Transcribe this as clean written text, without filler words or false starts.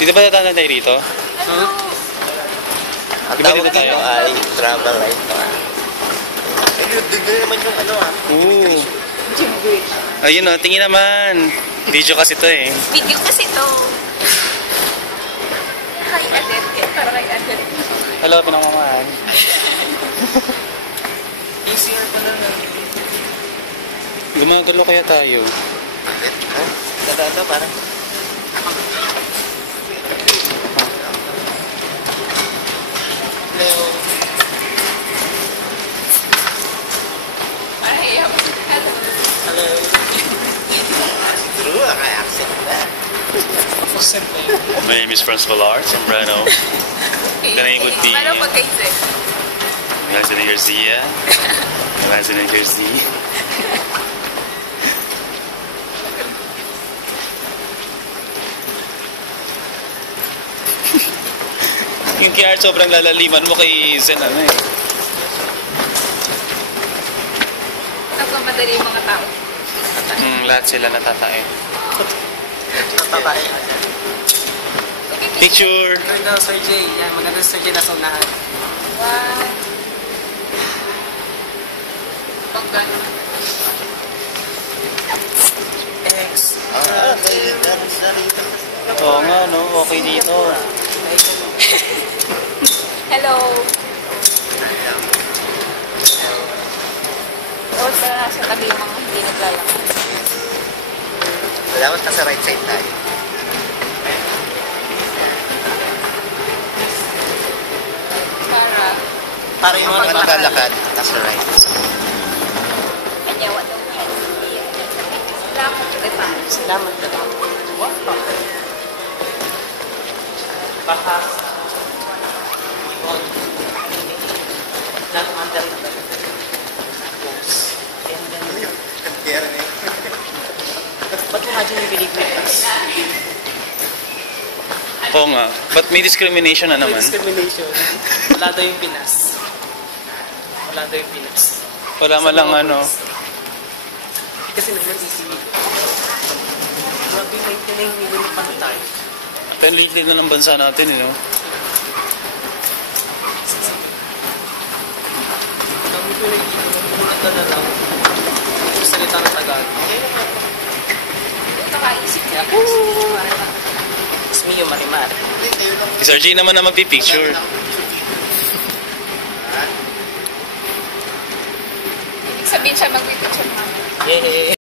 Dito ba tatanda tayo rito? Ang Di ba tawag dito tayo? dito ay travel light na. Ayun, dito naman yung ano Ooh. Ayun o, tingin naman. Video kasi to eh. Video kasi to. Hi, Adet. Para kay Adet. Hello, pinamamahan. easier pa lang. Gumagalo kaya tayo? Dadaan daw parang. Hello. Ay, hello. Hello. True, kaya accent na. My name is Franz Vallard from Brno. The name would be... Paano pagkaise? Imagine Garcia. Imagine Garcia. Yung kay Art sobrang lalaliman mo kay Zen ano eh. Nagmamadali yung mga tao. Lahat sila natatae. Natabae. Picture! Ito daw, Sir J. Yan, maganda Sir J na sa unahan. Wow. Pagkano? X. Okay, that's sarito. Oo nga no, okay dito. Hello. O sa tabi yung mga hindi naglalakad. Dapat ka sa right side tayo. Para yung mga naglalakad, nasa right. Kanya, wala mo. Salamat. Salamat na lang. Bahas. Lahat mandal na lang. Ba't mo imagine yung Pilipinas? Oo nga, but may discrimination na May naman. discrimination. Wala daw yung Pinas. Wala daw yung Pinas. Wala man lang ano. Kasi naman easy. Grabe, 99 million na pano tayo. Pero liit na ng bansa natin, you know? Dami ko nagiging na lang. Salita ng Tagalog. Nakaisip niya. It's me, yung Marimar. Si Sir J naman na magpipicture. Ibig sabihin siya mag-picture namin. Yay!